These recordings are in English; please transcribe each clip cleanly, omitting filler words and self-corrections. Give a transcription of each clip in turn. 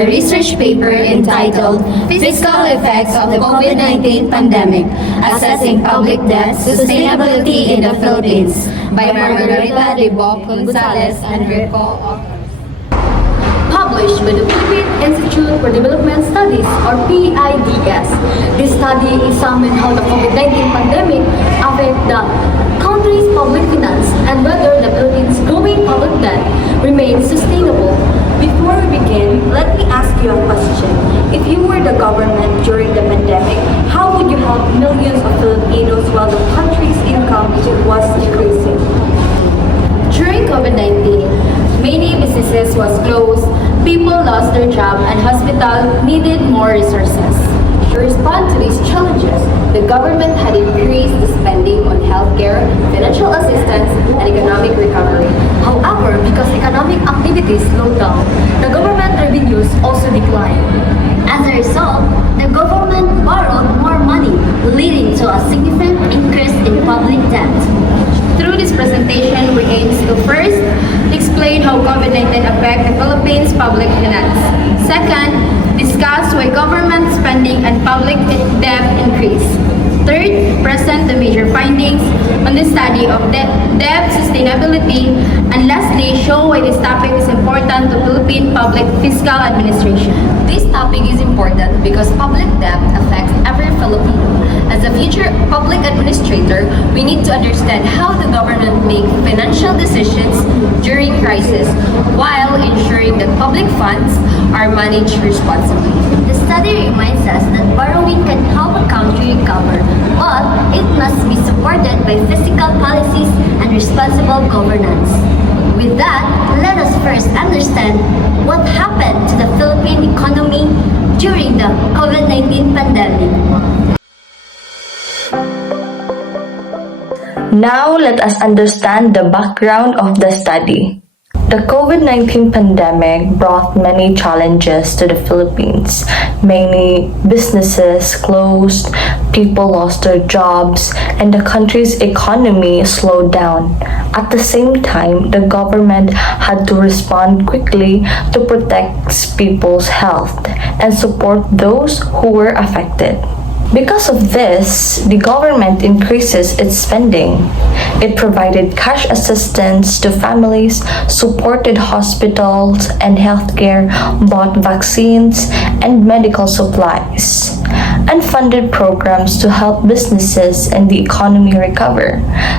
a research paper entitled Fiscal Effects of the COVID-19 Pandemic, Assessing Public Debt Sustainability in the Philippines by Margarita, Debuque-Gonzales, and published by the Philippine Institute for Development Studies or PIDS. This study examined how the COVID-19 pandemic affected the country's public finance and whether the Philippines' growing public debt remains sustainable. Before we begin, let me ask you a question. If you were the government during the pandemic, how would you help millions of Filipinos while the country's income was decreasing? During COVID-19, many businesses was closed, people lost their job, and hospitals needed more resources. To respond to these challenges, the government had increased the spending on healthcare, financial assistance, and economic recovery. However, because economic activities slowed down, the government revenues also declined. As a result, the government borrowed more money, leading to a significant increase in public debt. Through this presentation, we aim to first, explain how COVID-19 affects the Philippines' public finance. Second, discuss why government spending and public debt increase. Third, present the major findings on the study of debt sustainability. And lastly, show why this topic is important to Philippine public fiscal administration. This topic is important because public debt affects every Filipino. As a future public administrator, we need to understand how the government makes financial decisions during crisis while ensuring that public funds are managed responsibly. The study reminds us that borrowing can help a country recover, but it must be supported by fiscal policies and responsible governance. With that, let us first understand what happened to the Philippine economy during the COVID-19 pandemic. Now let us understand the background of the study. The COVID-19 pandemic brought many challenges to the Philippines. Many businesses closed, people lost their jobs, and the country's economy slowed down. At the same time, the government had to respond quickly to protect people's health and support those who were affected. Because of this, the government increases its spending. It provided cash assistance to families, supported hospitals and healthcare, bought vaccines and medical supplies, and funded programs to help businesses and the economy recover.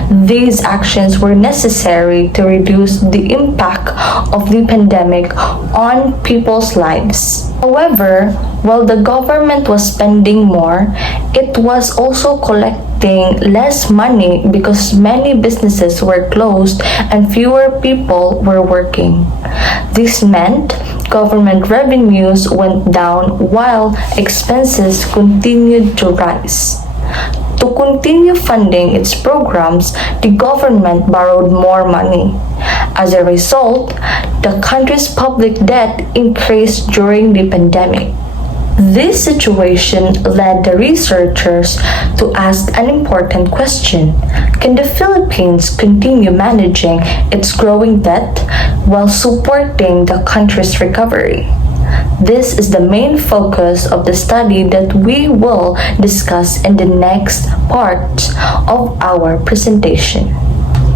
These actions were necessary to reduce the impact of the pandemic on people's lives. However, while the government was spending more, it was also collecting less money because many businesses were closed and fewer people were working. This meant government revenues went down while expenses continued to rise. To continue funding its programs, the government borrowed more money. As a result, the country's public debt increased during the pandemic. This situation led the researchers to ask an important question. Can the Philippines continue managing its growing debt while supporting the country's recovery? This is the main focus of the study that we will discuss in the next part of our presentation.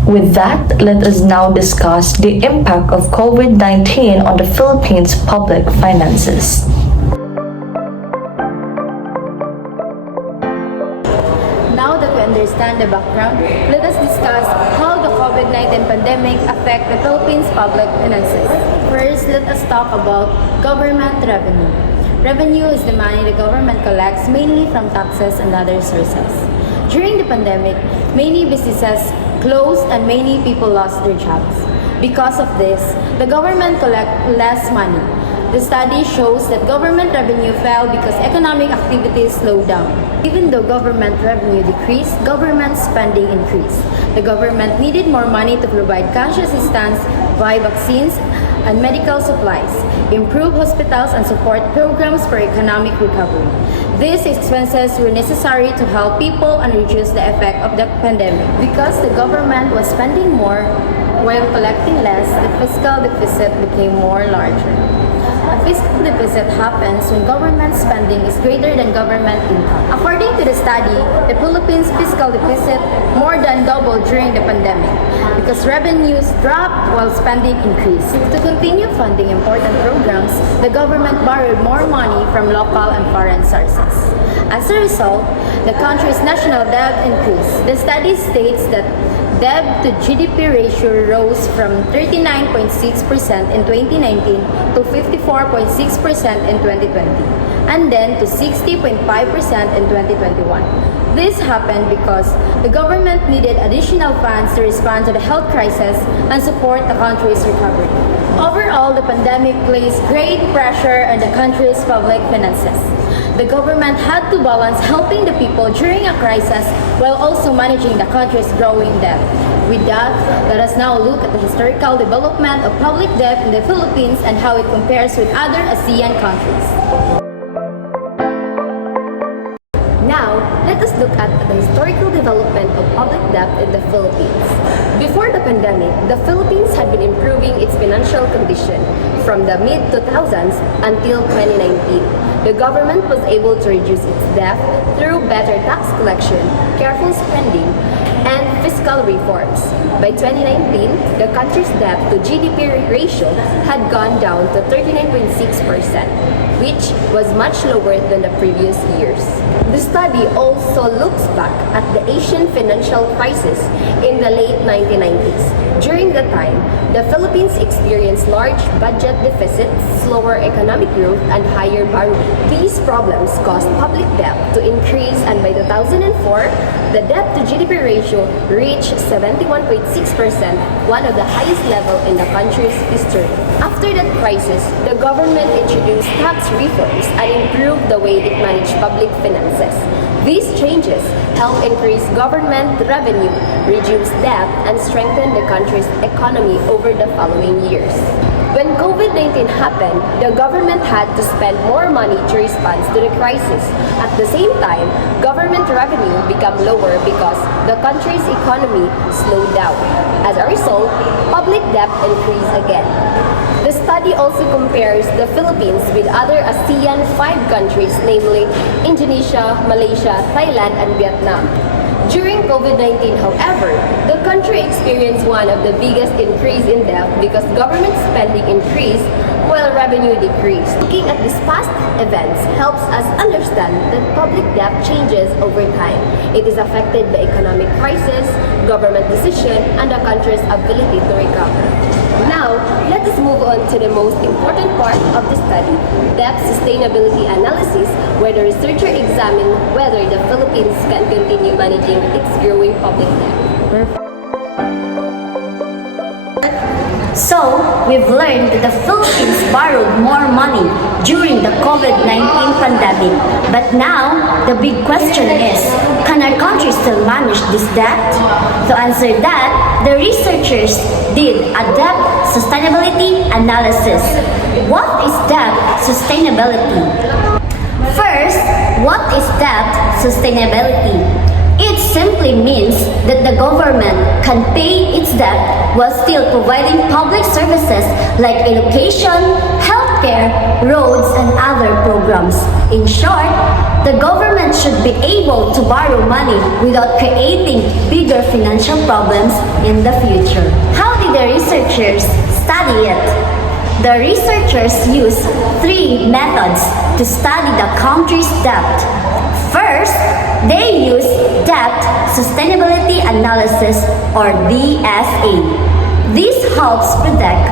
With that, let us now discuss the impact of COVID-19 on the Philippines' public finances. Now that we understand the background, let us discuss how the COVID-19 pandemic affects the Philippines' public finances. First, let us talk about government revenue. Revenue is the money the government collects mainly from taxes and other sources. During the pandemic, many businesses closed and many people lost their jobs. Because of this, the government collects less money. The study shows that government revenue fell because economic activities slowed down. Even though government revenue decreased, government spending increased. The government needed more money to provide cash assistance, buy vaccines and medical supplies, improve hospitals, and support programs for economic recovery. These expenses were necessary to help people and reduce the effect of the pandemic. Because the government was spending more while collecting less, the fiscal deficit became more larger. A fiscal deficit happens when government spending is greater than government income. According to the study, the Philippines' fiscal deficit more than doubled during the pandemic because revenues dropped while spending increased. To continue funding important programs, the government borrowed more money from local and foreign sources. As a result, the country's national debt increased. The study states that debt to GDP ratio rose from 39.6% in 2019 to 54.6% in 2020, and then to 60.5% in 2021. This happened because the government needed additional funds to respond to the health crisis and support the country's recovery. Overall, the pandemic placed great pressure on the country's public finances. The government had to balance helping the people during a crisis while also managing the country's growing debt. With that, let us now look at the historical development of public debt in the Philippines and how it compares with other ASEAN countries. Now, let us look at the historical development of public debt in the Philippines. Before the pandemic, the Philippines had been improving its financial condition from the mid-2000s until 2019. The government was able to reduce its debt through better tax collection, careful spending, and fiscal reforms. By 2019, the country's debt to GDP ratio had gone down to 39.6%, which was much lower than the previous years. The study also looks back at the Asian financial crisis in the late 1990s. During the time, the Philippines experienced large budget deficits, slower economic growth, and higher borrowing. These problems caused public debt to increase, and by 2004, the debt to GDP ratio reached 71.6%, one of the highest level in the country's history. After that crisis, the government introduced tax reforms and improved the way it managed public finances. These changes helped increase government revenue, reduce debt, and strengthen the country's economy over the following years. When COVID-19 happened, the government had to spend more money to respond to the crisis. At the same time, government revenue became lower because the country's economy slowed down. As a result, public debt increased again. The study also compares the Philippines with other ASEAN 5 countries, namely Indonesia, Malaysia, Thailand, and Vietnam. During COVID-19, however, the country experienced one of the biggest increase in debt because government spending increased while revenue decreased. Looking at these past events helps us understand that public debt changes over time. It is affected by economic crisis, government decision, and the country's ability to recover. Now, let us move on to the most important part of the study, debt sustainability analysis, where the researcher examined whether the Philippines can continue managing its growing public debt. So, we've learned that the Philippines borrowed more money during the COVID-19 pandemic. But now, the big question is, can our country still manage this debt? To answer that, the researchers did a debt sustainability analysis. What is debt sustainability? First, what is debt sustainability? It simply means that the government can pay its debt while still providing public services like education, healthcare, roads, and other programs. In short, the government should be able to borrow money without creating bigger financial problems in the future. How did the researchers study it? The researchers used 3 methods to study the country's debt. First, they used debt sustainability analysis, or DSA. This helps predict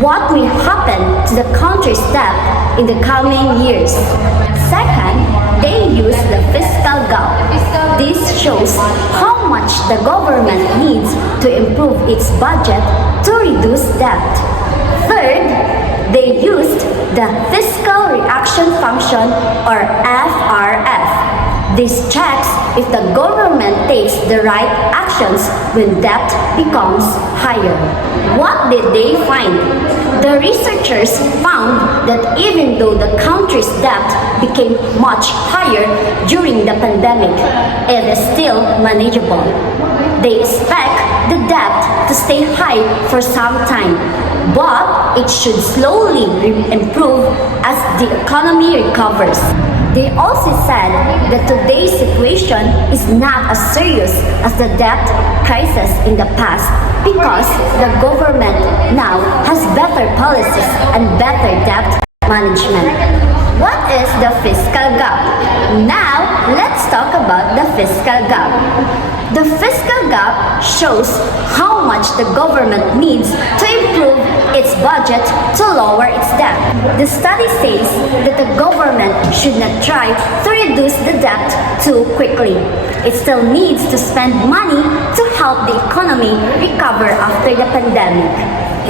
what will happen to the country's debt in the coming years. Second, they use the fiscal gap. This shows how much the government needs to improve its budget to reduce debt. Third, they used the fiscal reaction function, or FRF. This checks if the government takes the right actions when debt becomes higher. What did they find? The researchers found that even though the country's debt became much higher during the pandemic, it is still manageable. They expect the debt to stay high for some time, but it should slowly improve as the economy recovers. They also said that today's situation is not as serious as the debt crisis in the past because the government now has better policies and better debt management. What is the fiscal gap? Now, let's talk about the fiscal gap. The fiscal gap shows how much the government needs to improve its budget to lower its debt. The study says that the government should not try to reduce the debt too quickly. It still needs to spend money to help the economy recover after the pandemic.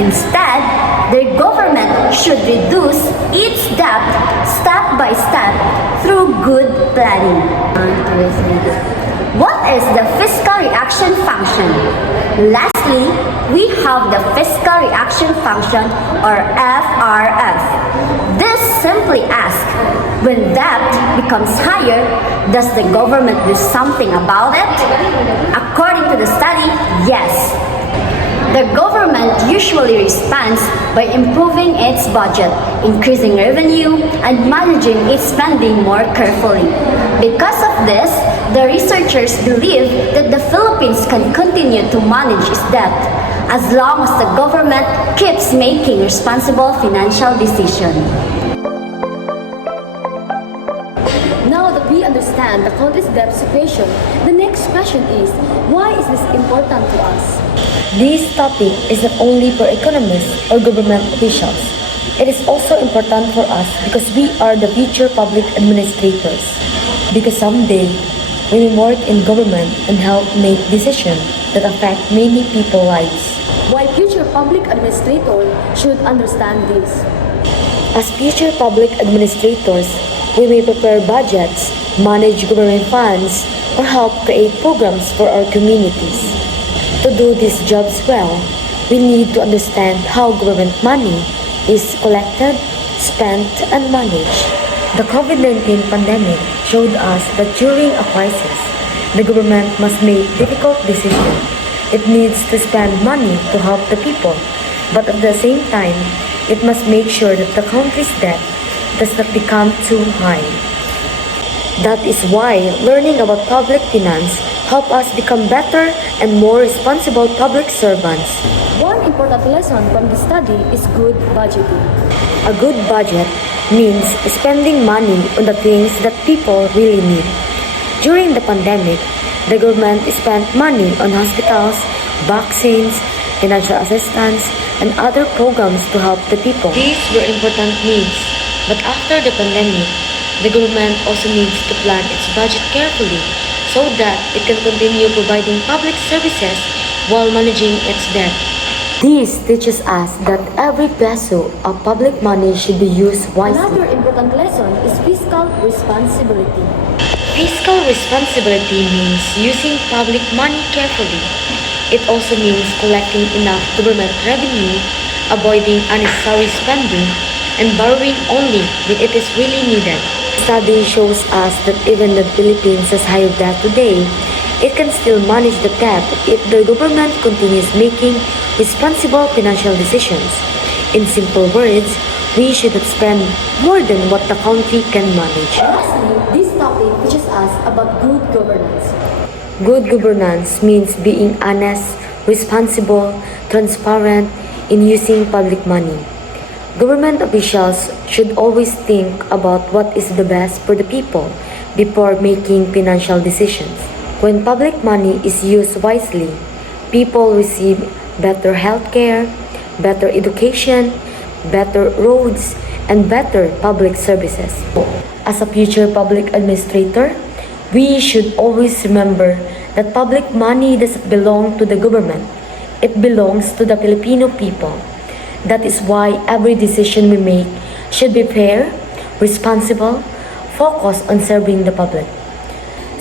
Instead, the government should reduce its debt step by step through good planning. What is the fiscal reaction function? Lastly, we have the fiscal reaction function or FRF. This simply asks, when debt becomes higher, does the government do something about it? According to the study, yes. The government usually responds by improving its budget, increasing revenue, and managing its spending more carefully. Because of this, the researchers believe that the Philippines can continue to manage its debt as long as the government keeps making responsible financial decisions. Now that we understand the country's debt situation, the next question is, why is this important to us? This topic is not only for economists or government officials. It is also important for us because we are the future public administrators. Because someday, we will work in government and help make decisions that affect many people's lives. Why future public administrators should understand this? As future public administrators, we may prepare budgets, manage government funds, or help create programs for our communities. To do these jobs well, we need to understand how government money is collected, spent, and managed. The COVID-19 pandemic showed us that during a crisis, the government must make difficult decisions. It needs to spend money to help the people, but at the same time, it must make sure that the country's debt does not become too high. That is why learning about public finance help us become better and more responsible public servants. One important lesson from the study is good budgeting. A good budget means spending money on the things that people really need. During the pandemic, the government spent money on hospitals, vaccines, financial assistance, and other programs to help the people. These were important needs, but after the pandemic, the government also needs to plan its budget carefully so that it can continue providing public services while managing its debt. This teaches us that every peso of public money should be used wisely. Another important lesson is fiscal responsibility. Fiscal responsibility means using public money carefully. It also means collecting enough government revenue, avoiding unnecessary spending, and borrowing only when it is really needed. Study shows us that even the Philippines has higher debt today, it can still manage the debt if the government continues making responsible financial decisions. In simple words, we should not spend more than what the country can manage. Lastly, this topic teaches us about good governance. Good governance means being honest, responsible, transparent in using public money. Government officials should always think about what is the best for the people before making financial decisions. When public money is used wisely, people receive better healthcare, better education, better roads, and better public services. As a future public administrator, we should always remember that public money doesn't belong to the government. It belongs to the Filipino people. That is why every decision we make should be fair, responsible, focused on serving the public.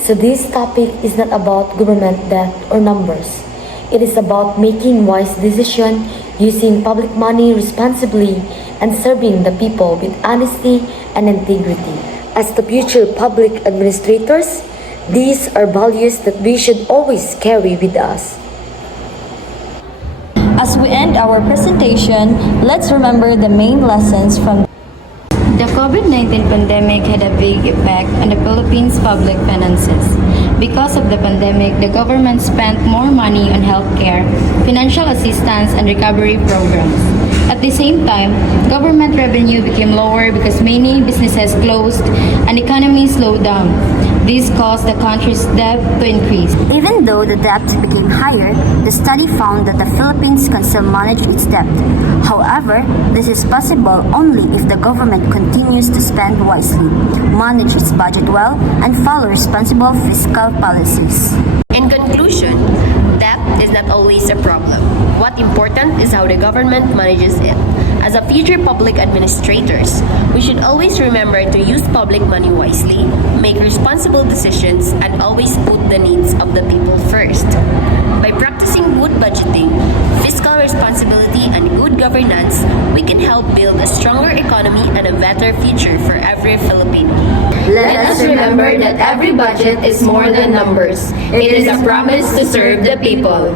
So this topic is not about government debt or numbers. It is about making wise decisions, using public money responsibly, and serving the people with honesty and integrity. As the future public administrators, These are values that we should always carry with us. As we end our presentation, let's remember the main lessons from The COVID-19 pandemic had a big effect on the Philippines' public finances. Because of the pandemic, the government spent more money on healthcare, financial assistance, and recovery programs. At the same time, government revenue became lower because many businesses closed and the economy slowed down. This caused the country's debt to increase. Even though the debt became higher, the study found that the Philippines can still manage its debt. However, this is possible only if the government continues to spend wisely, manage its budget well, and follow responsible fiscal policies. In conclusion, debt is not always a problem. What's important is how the government manages it. As a future public administrators, we should always remember to use public money wisely, make responsible decisions, and always put the needs of the people first. By practicing good budgeting, fiscal responsibility, and good governance, we can help build a stronger economy and a better future for every Filipino. Let us remember that every budget is more than numbers. It is a promise to serve the people.